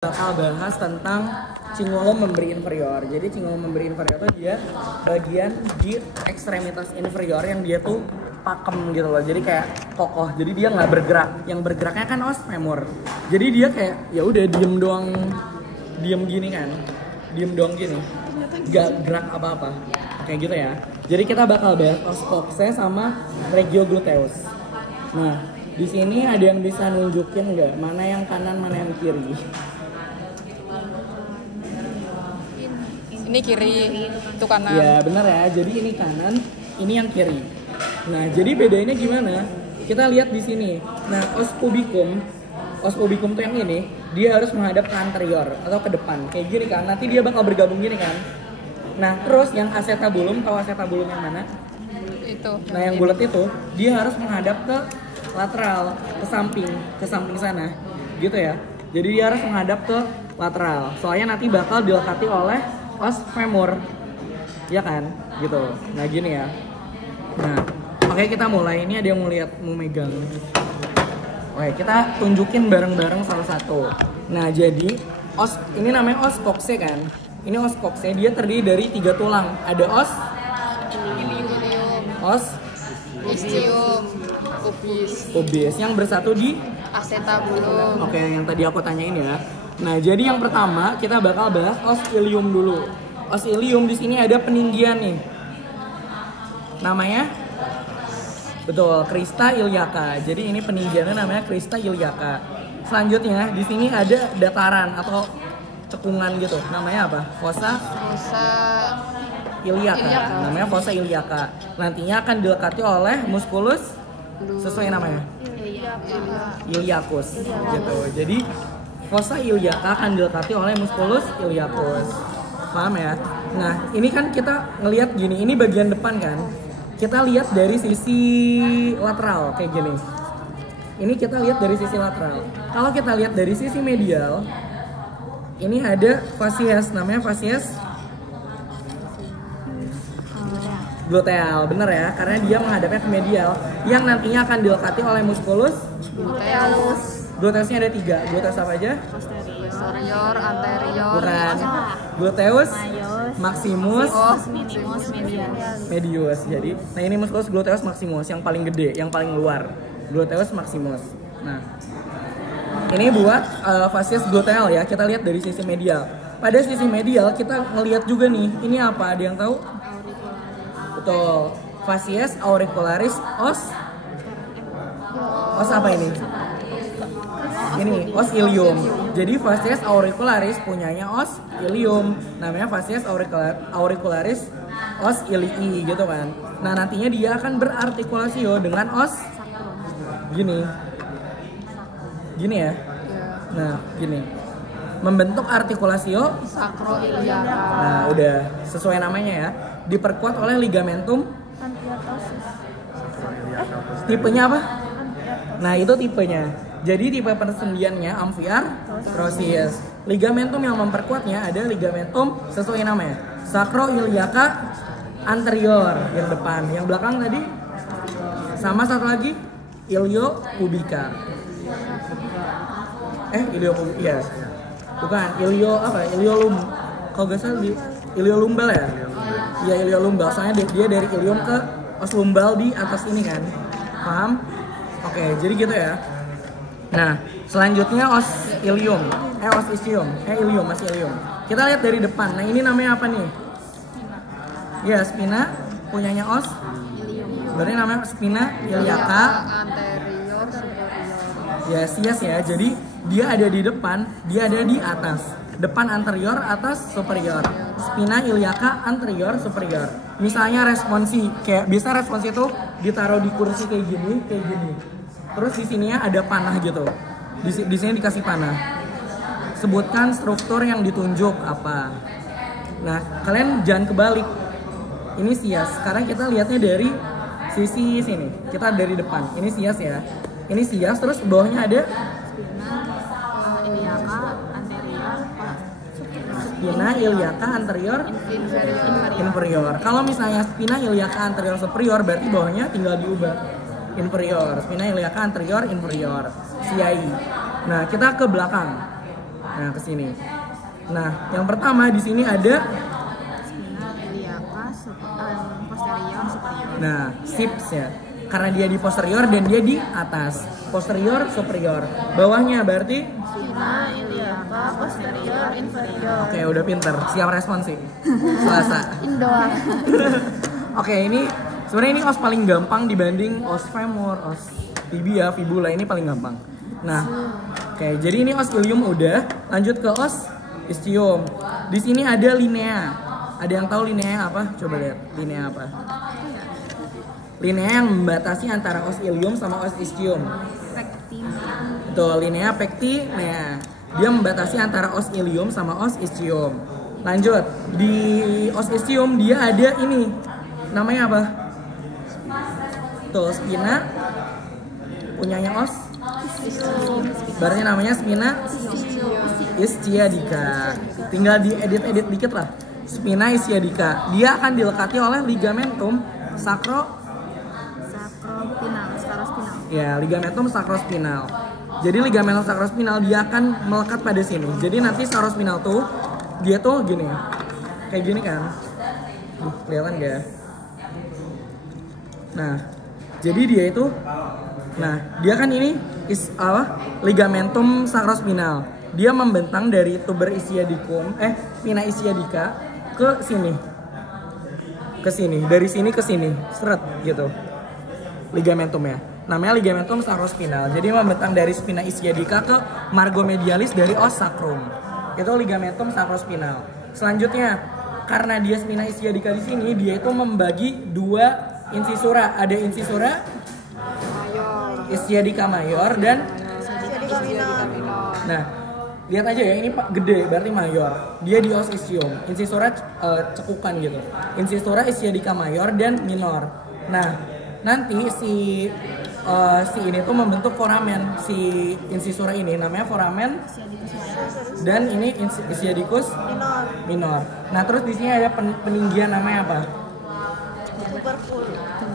bakal bahas tentang cingulum memberi inferior. Jadi cingulum memberi inferior itu dia bagian di ekstremitas inferior yang dia tuh pakem gitu loh. Jadi kayak kokoh. Jadi dia nggak bergerak. Yang bergeraknya kan os femur. Jadi dia kayak ya udah diem doang, diem gini kan, diem doang gini, nggak gerak apa-apa. Kayak gitu ya. Jadi kita bakal bahas os coccyx sama regiogluteus. Nah, di sini ada yang bisa nunjukin nggak mana yang kanan, mana yang kiri? Ini kiri, itu kanan. Ya benar ya, jadi ini kanan, ini yang kiri. Nah, jadi bedanya gimana? Kita lihat di sini. Nah, os pubicum tuh yang ini, dia harus menghadap ke anterior atau ke depan. Kayak gini kan, nanti dia bakal bergabung gini kan. Nah, terus yang acetabulum, tahu acetabulum yang mana? Itu. Nah, yang bulat itu, dia harus menghadap ke lateral, ke samping sana. Gitu ya. Jadi dia harus menghadap ke lateral. Soalnya nanti bakal dilekati oleh os femur, ya kan, gitu. Nah gini ya. Nah, oke kita mulai. Ini ada yang mau megang. Oke, kita tunjukin bareng-bareng salah satu. Nah jadi os ini namanya os coccyx kan. Ini os coccyx dia terdiri dari 3 tulang. Ada os, Ischium, pubis yang bersatu di acetabulum. Oke, yang tadi aku tanyain ya. Nah, jadi yang pertama kita bakal bahas os ilium dulu. Os ilium di sini ada peninggian nih. Namanya? Betul, crista iliaca. Jadi ini peninggiannya namanya crista iliaca. Selanjutnya di sini ada dataran atau cekungan gitu. Namanya apa? Fossa iliaca. Namanya fossa iliaca. Nantinya akan dilekati oleh musculus sesuai namanya. Iliacus gitu. Jadi fossa iliaca akan dilekati oleh musculus iliacus. Paham ya? Nah, ini kan kita ngelihat gini, ini bagian depan kan. Kita lihat dari sisi lateral kayak gini. Ini kita lihat dari sisi lateral. Kalau kita lihat dari sisi medial, ini ada fascies, namanya fascies gluteal, bener ya, karena dia menghadapnya ke medial yang nantinya akan dilekati oleh musculus Gluteus. Gluteusnya ada 3. Gluteus apa aja? Posterior, anterior. Bukan. Gluteus maximus Minimus, medius. Jadi, nah ini musculus gluteus maximus yang paling gede, yang paling luar. Gluteus maximus. Nah, ini buat fascies gluteal ya. Kita lihat dari sisi medial. Pada sisi medial kita ngelihat juga nih. Ini apa? Ada yang tahu? Betul. Fascies auricularis os apa ini? Ini os ilium. Jadi fascies auricularis punyanya os ilium. Namanya fascies auricularis os ilii gitu kan. Nah, nantinya dia akan berartikulasio dengan os gini. Gini ya. Nah, gini. Membentuk artikulasio sacroiliaca. Nah, udah sesuai namanya ya. Diperkuat oleh ligamentum. Tipenya apa? Nah, itu tipenya. Jadi tipe persendiannya amfiarthrosis. Ligamentum yang memperkuatnya ada ligamentum sesuai namanya. Sacroiliaca anterior yang depan, yang belakang tadi sama satu lagi iliopubica. Iya. Bukan, iliolum. Kalau gak salah iliolumbal ya? Iya, iliolumbal. Soalnya dia dari ilium ke os lumbal di atas ini kan. Paham? Oke, jadi gitu ya. Nah, selanjutnya os ilium. Os ischium. Ilium, masih ilium. Kita lihat dari depan. Nah, ini namanya apa nih? Ya, spina punyanya os. Berarti namanya spina iliaca Anterior, superior. ya, sias ya. Jadi dia ada di depan, dia ada di atas. Depan anterior, atas superior. Spina iliaca anterior superior. Misalnya responsi, kayak bisa responsi itu ditaruh di kursi kayak gini. Terus di sininya ada panah gitu. Di sini dikasih panah. Sebutkan struktur yang ditunjuk apa. Nah, kalian jangan kebalik. Ini sias. Sekarang kita lihatnya dari sisi sini. Kita dari depan. Ini sias ya. Ini sias, terus bawahnya ada spina iliaca anterior inferior. Kalau misalnya spina iliaca anterior superior berarti bawahnya tinggal diubah. Inferior, spina iliaca anterior inferior, CI. Nah, kita ke belakang. Nah, ke sini. Nah, yang pertama di sini ada Spina iliaca posterior superior. nah, sips ya. Karena dia di posterior dan dia di atas. Posterior, superior. Bawahnya berarti Spina iliaca posterior inferior. oke, udah pinter. Siap respon sih. Selasa. Indoor. Oke, ini sebenarnya ini os paling gampang dibanding os femur, os tibia, fibula ini paling gampang. Nah, oke, jadi ini os ilium udah. Lanjut ke os ischium. Di sini ada linea. Ada yang tahu linea apa? Coba lihat linea apa? Linea yang membatasi antara os ilium sama os ischium. Tuh, linea pectinea. Dia membatasi antara os ilium sama os ischium. Lanjut, di os ischium dia ada ini. Namanya apa? Tuh, spina. Punyanya os. Berarti namanya spina ischiadica. Tinggal diedit-edit dikit lah. Spina ischiadica. Dia akan dilekati oleh ligamentum Sacrospinal. ya, ligamentum sacrospinal. Jadi ligamentum sacrospinal dia akan melekat pada sini. Jadi nanti sacrospinal tuh dia tuh gini. Kayak gini kan. Kelihatan gak? Nah, jadi dia itu dia kan ini ligamentum sacrospinal. Dia membentang dari tuber ischiadicum, spina ischiadica ke sini. Ke sini, dari sini ke sini, seret gitu. Ligamentumnya. Namanya ligamentum sacrospinal. Jadi membentang dari spina ischiadica ke margomedialis dari os sacrum. Itu ligamentum sacrospinal. Selanjutnya, karena dia spina ischiadica di sini, dia itu membagi dua insisura. Ada insisura ischiadica mayor dan Ischiadica minor. nah, lihat aja ya, ini gede berarti mayor. Dia di os ischium. Insisura cekukan gitu. Insisura ischiadica mayor dan minor. Nah, nanti si ini tuh membentuk foramen. Si insisura ini namanya foramen dan ini ischiadicus minor. Nah, terus di sini ada peninggian namanya apa?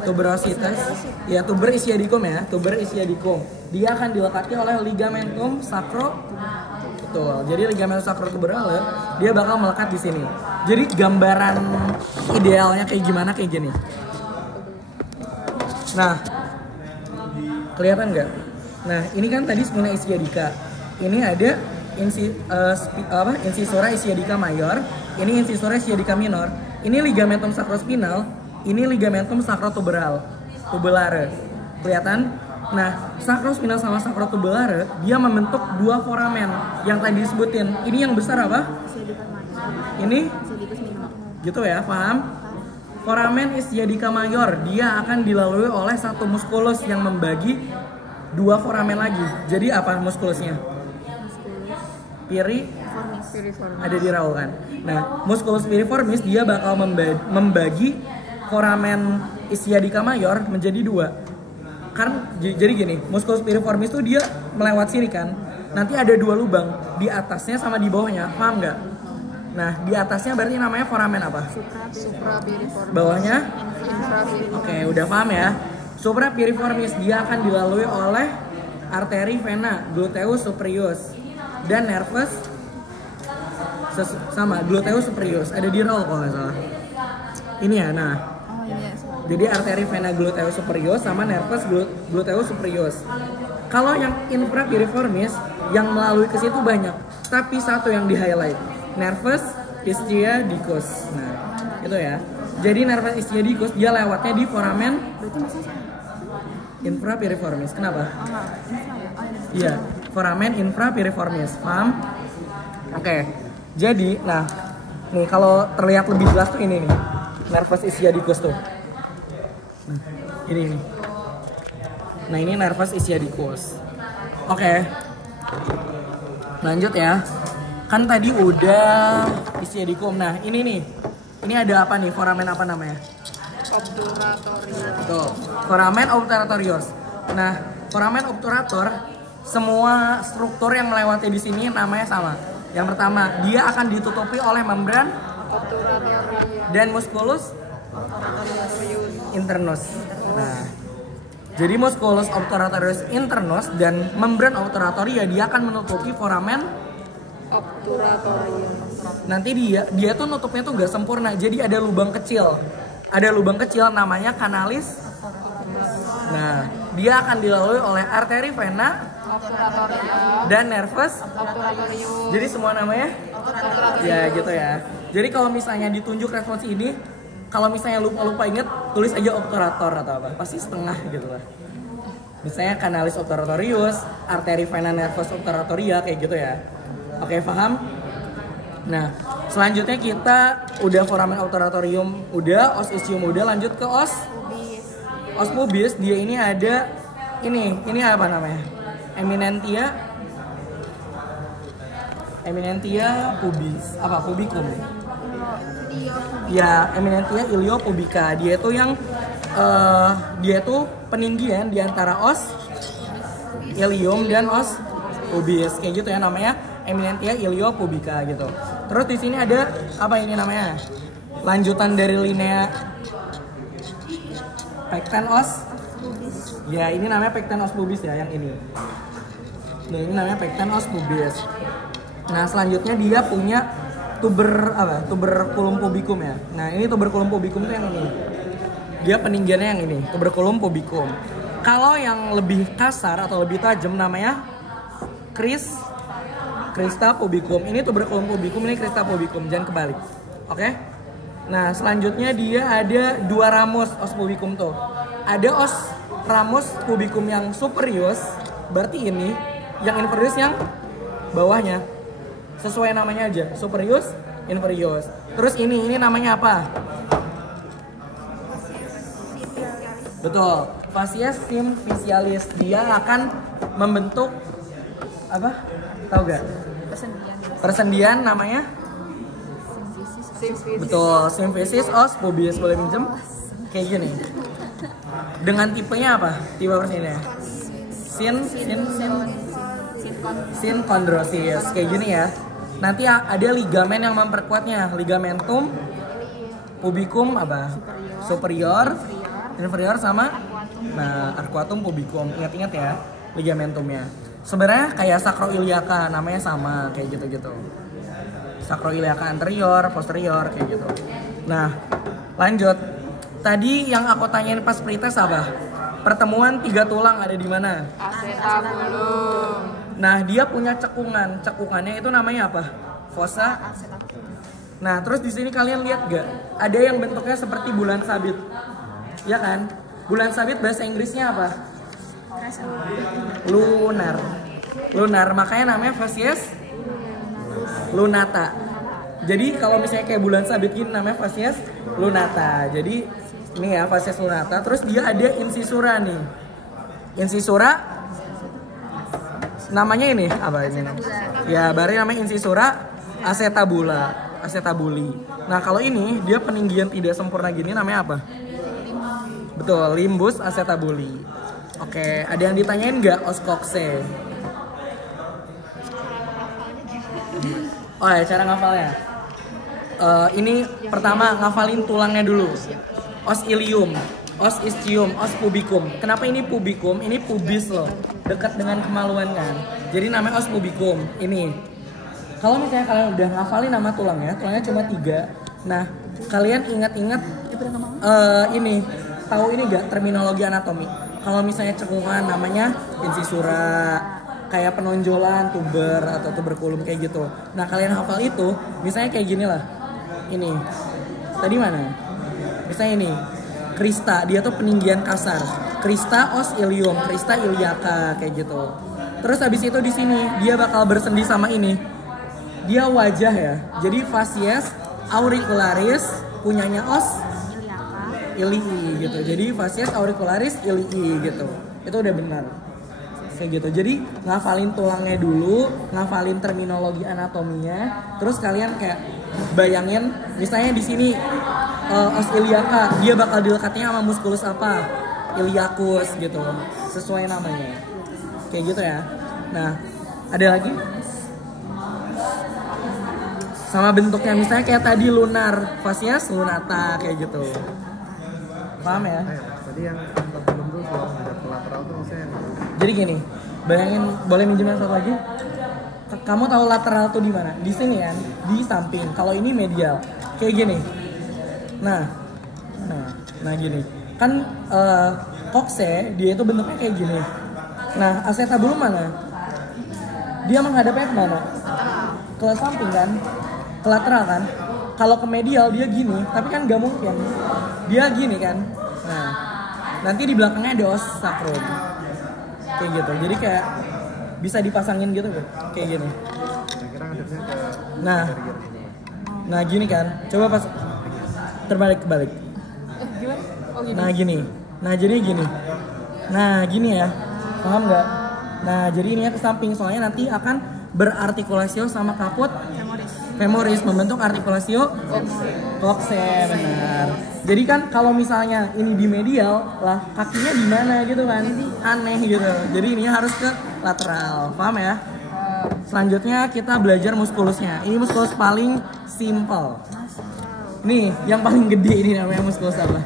Tuberositas. Ya, tuber ischiadicum ya, tuber ischiadicum. Dia akan dilekati oleh ligamentum sacro. Betul. Jadi ligamentum sacrotuberal dia bakal melekat di sini. Jadi gambaran idealnya kayak gimana kayak gini. Nah, kelihatan nggak? Nah, ini kan tadi spina ischiadica. Ini ada insisura ischiadica mayor, ini insisura ischiadica minor. Ini ligamentum sacrospinal, ini ligamentum sacrotuberal, tubulare. Kelihatan? Nah, sacrospinal sama sacrotubulare dia membentuk dua foramen yang tadi disebutin. Ini yang besar apa? Ini gitu ya, paham? Foramen ischiadica mayor dia akan dilalui oleh satu muskulus yang membagi dua foramen lagi. Jadi apa muskulusnya? Ada di raul kan. Nah, musculus piriformis dia bakal membagi foramen ischiadica mayor menjadi dua. Kan jadi gini, musculus piriformis tuh dia melewat sini kan. Nanti ada dua lubang, di atasnya sama di bawahnya. Paham nggak? Nah, di atasnya berarti namanya foramen apa? Suprapiriformis. Bawahnya? Infrapiriformis. Oke, udah paham ya. Suprapiriformis dia akan dilalui oleh arteri vena gluteus superius dan nervus sama gluteus superius. Ada di roll kalau nggak salah. Ini ya, nah. Oh iya. Jadi arteri vena gluteus superius sama nervus gluteus superius. Kalau yang infrapiriformis yang melalui ke situ banyak, tapi satu yang di highlight, nervus ischiadicus. Nah, itu ya. Jadi nervus ischiadicus dia lewatnya di foramen infrapiriformis. Kenapa? Iya, foramen infrapiriformis. Paham? Oke. Jadi, nah, nih kalau terlihat lebih jelas tuh ini nih. Nervus ischiadicus tuh. Nah, ini. Nah, ini nervus ischiadicus. Oke. Lanjut ya. Kan tadi udah ischiadicum. Nah, ini nih. Ini ada apa nih? Foramen apa namanya? Obturatorius. Betul. Foramen obturatorius. Nah, foramen obturator semua struktur yang melewati di sini namanya sama. Yang pertama, dia akan ditutupi oleh membran dan musculus internus. Nah, jadi musculus obturatorius internus dan membran obturatoria dia akan menutupi foramen Obturatorium. Nanti dia tuh nutupnya tuh gak sempurna, jadi ada lubang kecil. Ada lubang kecil namanya kanalis. Nah, dia akan dilalui oleh arteri vena Obturatorium. dan nervus. Obturatorium. Jadi semua namanya ya gitu ya. Jadi kalau misalnya ditunjuk responsi ini, kalau misalnya lupa inget, tulis aja obturator atau apa, pasti setengah gitu lah. Misalnya kanalis obturatorius, arteri vena nervus obturatoria kayak gitu ya. Oke, paham? Nah, selanjutnya kita udah foramen obturatorium, udah os ischium, udah lanjut ke os pubis. Dia ini ada ini apa namanya? Eminentia pubis, apa pubicum? Ya, eminentia iliopubica. Dia itu yang dia tuh peninggian di antara os ilium dan os pubis kayak gitu ya, namanya eminentia iliopubica gitu. Terus di sini ada apa ini namanya? Lanjutan dari linea pecten os. Ya, ini namanya pecten os pubis ya yang ini. Nah, ini namanya pecten os pubis. Nah, selanjutnya dia punya tuberculum pubicum ya. Nah, ini tuberculum pubicum tuh yang ini. Dia peninggiannya yang ini, tuberculum pubicum. Kalau yang lebih kasar atau lebih tajam namanya crista pubicum. Ini tuberculum pubicum, ini crista pubicum, jangan kebalik. Oke? Nah, selanjutnya dia ada dua ramus os pubicum tuh. Ada os ramus pubicum yang superius, berarti ini, yang inferius yang bawahnya. Sesuai namanya aja, superius, inferius. Terus ini namanya apa? Betul, fascia symphysialis. Dia akan membentuk apa? Tahu gak? Persendian namanya? Betul, symphysis os pubis. Boleh minjem? Kayak gini. Dengan tipenya apa? Tipe persendiannya? Synchondrosis. Kayak gini ya. Nanti ada ligamen yang memperkuatnya, ligamentum pubicum apa? Superior, inferior sama arcuatum pubicum. Ingat-ingat ya ligamentumnya. Sebenarnya kayak sacroiliaca, namanya sama kayak gitu-gitu. Sacroiliaca anterior, posterior kayak gitu. Nah, lanjut. Tadi yang aku tanyain pas pretest apa? Pertemuan tiga tulang ada di mana? Acetabulum. Nah, dia punya cekungan. Cekungannya itu namanya apa? Fossa. Nah, terus di sini kalian lihat gak? Ada yang bentuknya seperti bulan sabit. Ya kan? Bulan sabit bahasa Inggrisnya apa? Lunar. Lunar, makanya namanya Fascies lunata. Jadi kalau misalnya kayak bulan sabit ini namanya Fascies lunata. Jadi ini ya Fascies lunata. Terus dia ada incisura nih. Incisura namanya ini apa ini? Ya, baru namanya incisura acetabuli. Nah, kalau ini dia peninggian tidak sempurna gini namanya apa? Betul, limbus acetabuli. Oke, ada yang ditanyain nggak os coxe? Oh ya, cara ngafalnya. Ini pertama ngafalin tulangnya dulu. Os ilium, os ischium, os pubicum. Kenapa ini pubicum? Ini pubis loh, dekat dengan kemaluan kan. Jadi namanya os pubicum. Ini. Kalau misalnya kalian udah ngafalin nama tulangnya cuma 3. Nah, kalian ingat-ingat ini. Tahu ini gak terminologi anatomi? Kalau misalnya cekungan namanya incisura, kayak penonjolan, tuber atau tuberculum kayak gitu. Nah, kalian hafal itu, misalnya kayak gini lah. Ini. Tadi mana? Misalnya ini. Crista, dia tuh peninggian kasar. Crista os ilium, crista iliaca kayak gitu. Terus habis itu di sini dia bakal bersendi sama ini. Dia wajah ya. Jadi Fascies auricularis punyanya os ilii gitu. Jadi Fascies auricularis ilii gitu. Itu udah benar. Kayak gitu. Jadi ngafalin tulangnya dulu, ngafalin terminologi anatominya, terus kalian kayak bayangin misalnya di sini os iliaca, dia bakal dilekatnya sama muskulus apa? Iliacus gitu. Sesuai namanya. Kayak gitu ya. Nah, ada lagi? Sama bentuknya misalnya kayak tadi lunar, Fascies lunata kayak gitu. Paham ya? Tadi yang belum tuh ada kolateral tuh maksudnya. Jadi gini, bayangin, boleh minjem yang satu lagi? Kamu tahu lateral tuh di mana? Di sini kan, di samping. Kalau ini medial, kayak gini. Nah gini. Kan kokse dia itu bentuknya kayak gini. Nah, acetabulum mana? Dia menghadapnya kemana? Ke samping kan? Ke lateral kan? Kalau ke medial dia gini, tapi kan gak mungkin. Dia gini kan? Nah, nanti di belakangnya ada os sacrum. Kayak gitu. Jadi kayak bisa dipasangin gitu kan? Kayak gini. Nah gini kan? Coba pas terbalik. Gimana? Oh gini. Nah gini. Nah jadi gini. Nah gini ya. Paham nggak? Nah jadi ini ke samping soalnya nanti akan berartikulasio sama kaput femoris membentuk artikulasio kokse, benar. Jadi kan kalau misalnya ini di medial lah kakinya di mana gitu kan? Aneh gitu. Jadi ini harus ke lateral. Paham ya? Selanjutnya kita belajar muskulusnya. Ini muskulus paling simple. Nih, yang paling gede ini namanya muskulus apa?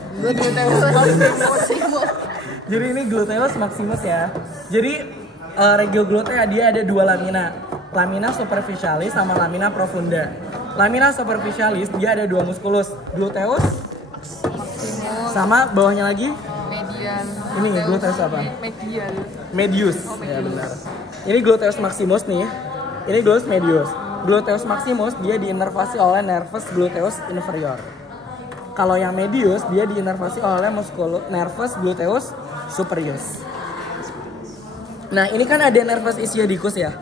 Jadi ini gluteus maximus ya. Jadi regio glutea dia ada dua lamina. Lamina superficialis sama lamina profunda. Lamina superficialis dia ada dua muskulus, gluteus sama bawahnya lagi Medial. ini gluteus apa? Medial. Medius. Ya benar. Ini gluteus maximus nih. Ini gluteus medius. Gluteus maximus dia diinervasi oleh nervus gluteus inferior. Kalau yang medius dia diinervasi oleh nervus gluteus superius. Nah, ini kan ada nervus ischiadicus ya.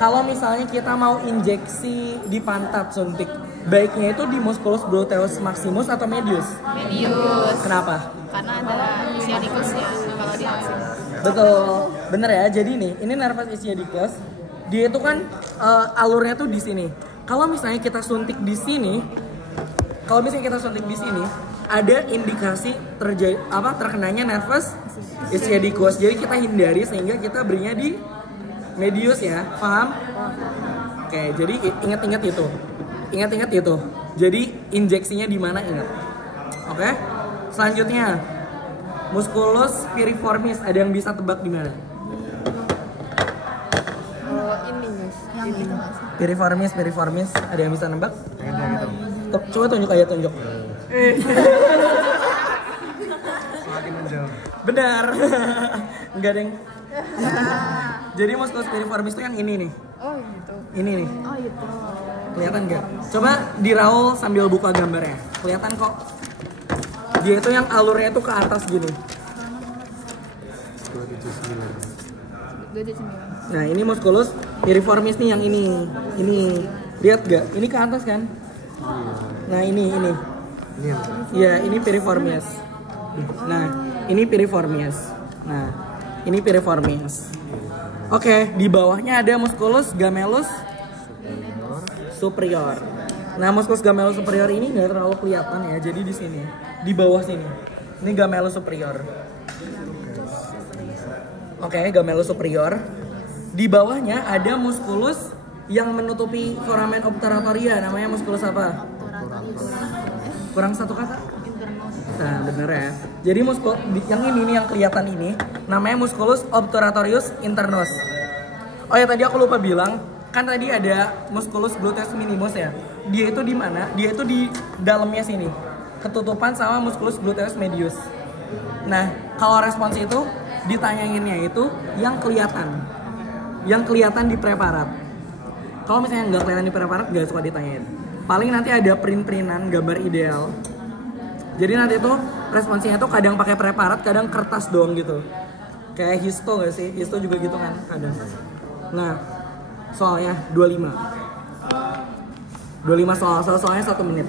Kalau misalnya kita mau injeksi di pantat suntik, baiknya itu di musculus gluteus maximus atau medius? Medius. Kenapa? Karena ada ischiadicusnya kalau di maximus. Betul, bener ya. Jadi nih, ini nervus ischiadicus. Dia itu kan alurnya tuh di sini. Kalau misalnya kita suntik di sini, ada indikasi terkenanya nervus ischiadicus. Jadi kita hindari sehingga kita berinya di medius ya, paham? Oke, jadi ingat-ingat itu. Jadi injeksinya di mana ingat? Oke. Selanjutnya musculus piriformis, ada yang bisa tebak di mana? Ini guys. Yang itu nggak sih? Piriformis, ada yang bisa nebak? Coba tunjuk aja. Semakin menjauh. Benar. Enggak, Deng. Jadi musculus piriformis itu yang ini nih. Oh gitu. Ini nih. Oh gitu. Kelihatan nggak? Coba diraul sambil buka gambarnya. Kelihatan kok. Dia itu yang alurnya itu ke atas gini. 279. Nah, ini musculus piriformis nih yang ini. Ini. Lihat gak? Ini ke atas kan? Nah, ini. Ini yang Iya, ini piriformis. Nah, ini piriformis. Nah, ini piriformis. Oke, di bawahnya ada musculus gemellus superior. Nah, musculus gemellus superior ini nggak terlalu kelihatan ya. Jadi di sini, di bawah sini. Ini gemellus superior. Oke, gemellus superior. Di bawahnya ada musculus yang menutupi foramen obturatoria. Namanya musculus apa? Kurang satu kata? Nah, bener ya. Jadi yang ini nih yang kelihatan ini namanya musculus obturatorius internus. Oh ya, tadi aku lupa bilang, kan tadi ada musculus gluteus minimus ya. Dia itu di mana? Dia itu di dalamnya sini. Ketutupan sama musculus gluteus medius. Nah, kalau respons itu ditanyainnya itu yang kelihatan. Yang kelihatan di preparat. Kalau misalnya nggak kelihatan di preparat, nggak suka ditanyain. Paling nanti ada print-printan gambar ideal. Jadi nanti itu responsnya itu kadang pakai preparat, kadang kertas doang gitu. Kayak histo nggak sih? Histo juga gitu kan kadang. Nah, soalnya 25 soalnya 1 menit.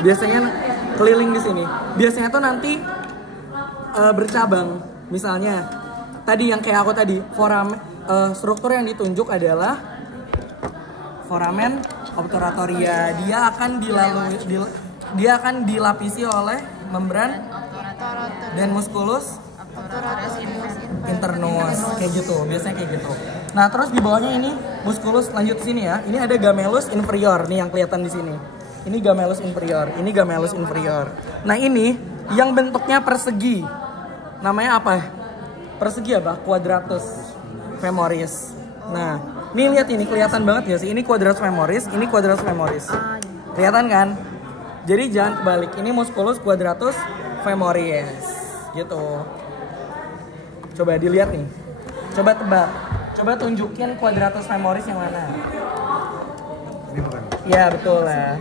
Biasanya keliling di sini. Biasanya tuh nanti bercabang. Misalnya tadi yang kayak aku tadi, struktur yang ditunjuk adalah foramen obturatoria. Dia akan dilapisi oleh membran dan musculus internus, kayak gitu. Biasanya kayak gitu. Nah, terus di bawahnya ini musculus, lanjut sini ya. Ini ada gemellus inferior nih yang kelihatan di sini. Ini gemellus inferior, ini gemellus inferior. Nah, ini yang bentuknya persegi. Namanya apa? Persegi apa? Quadratus femoris. Nah, nih lihat ini kelihatan banget ya sih. Ini quadratus femoris, ini quadratus femoris. Kelihatan kan? Jadi jangan kebalik. Ini musculus quadratus femoris. Gitu. Coba dilihat nih. Coba tebak. Coba tunjukin quadratus femoris yang mana? Ini bukan. Ya betul lah.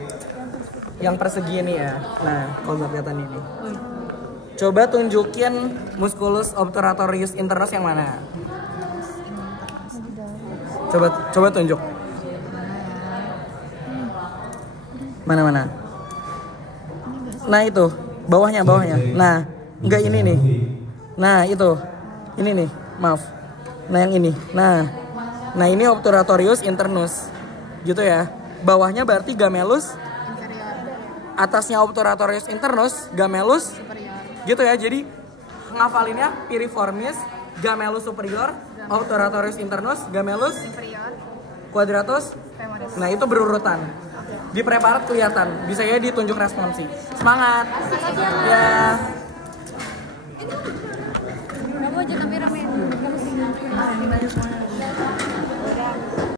Yang persegi ini ya. Nah, kalau nggak kelihatan ini. Coba tunjukin musculus obturatorius internus yang mana? Coba tunjuk. Mana? Nah itu, bawahnya. Nah, enggak ini nih. Nah itu, ini nih, maaf. Nah yang ini. Nah ini obturatorius internus, gitu ya. Bawahnya berarti gamellus. Atasnya obturatorius internus, gamellus. Gitu ya. Jadi ngafalinnya piriformis, gamellus superior, obturatorius internus, gamellus quadratus femoris. Nah itu berurutan. Di preparat kelihatan, bisa ya ditunjuk responsi. Semangat. Ya. Kamu aja kameramen.